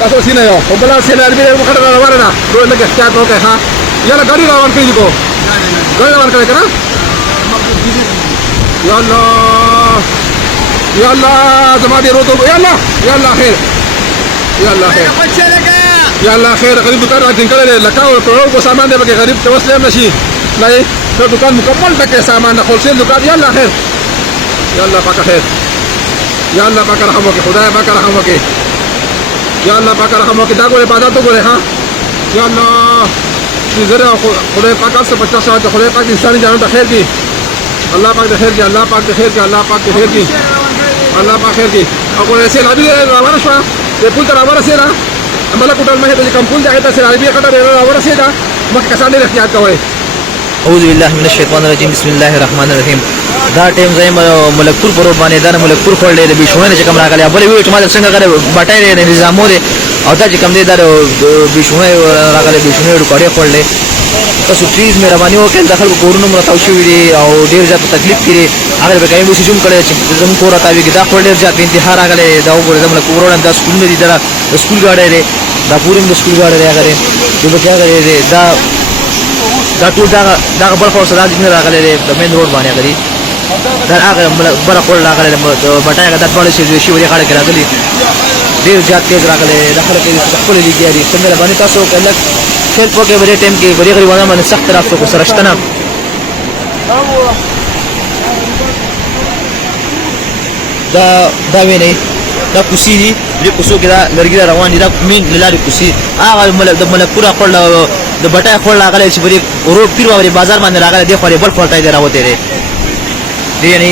تاسو سینه یو او بل سینه البی مو خړه روانه ده نو لکه احتیاط وکړه ها یلا ګاډي روان کړی کو ګاډي روان کړی کنه یا الله یا الله زما دې روتو یا الله یا الله خیر یا الله خیر یا الله خیر غریب دکان راځین کړل لکه او کروڑ کو سامان دې بګه غریب توسله نشي نه ته دکان مکمل تک سامان نه خولسیل دکان یا الله خیر یا الله پاک خیر یا الله پاک رحم وکړي خدای پاک رحم وکړي یا الله پاک رحم وکړي دا ګوره عبادت وګوره ها یا الله دې زره خدای پاک سره 50 ساعت خدای پاک انساني جانو ته خیر کی الله پاک دې خیر کی الله پاک دې خیر کی الله پاک دې خیر کی الله پاک خیر کی او ګوره سیل ابي روانه شو دې پول تر روانه سي را عمله کوټل مه ته کوم پول ځای ته سیل ابي کټه روانه سي دا مکه کسان دې احتیاط کوي اعوذ بالله من الشیطان الرجیم بسم الله الرحمن الرحیم دا ټیم زایم ملکپور پر روډ باندې دا ملکپور خورلې د بشونه چې کوم راغلی بل وی ټماټر څنګه غره بټای نه نظامو دي او دا چې کوم دي دا بشونه راغلی بشونه ډوکړې خورلې تاسو پلیز مهرباني وکړئ داخل کورونو مرتاو شوې دي او ډیر زیات تکلیف کړي هغه به کوي چې جوم کړي چې زموږ کور راځي دا خور ډیر زیات انتها راغلی دا وګورئ د ملکپور روډ د سکول دي دا سکول گاډي دي دا پورم د سکول گاډي راغلي چې به څنګه دي دا ټول دا بل خو سره د راغلي د مین روډ باندې غري دا هغه بل خو راغلي بټای دا ټول شي وری خاله کې راغلي ډیر زیات تیز راغلي د خلک خپل لګیاري څنګه باندې تاسو کله هیلپ وکړئ ورې ټیم کې ورې غریبانو باندې سخت رافته کو سرشتنه دا ویني دا کوسی دي د کوسو کې دا لرګي روان دي دا مين لاري کوسی هغه د ملکپور خپل د بټای خپل راغلي چې ورې روډ پیر وری بازار باندې راغلي دی خو بل خپل تای دی راوته دي یعنی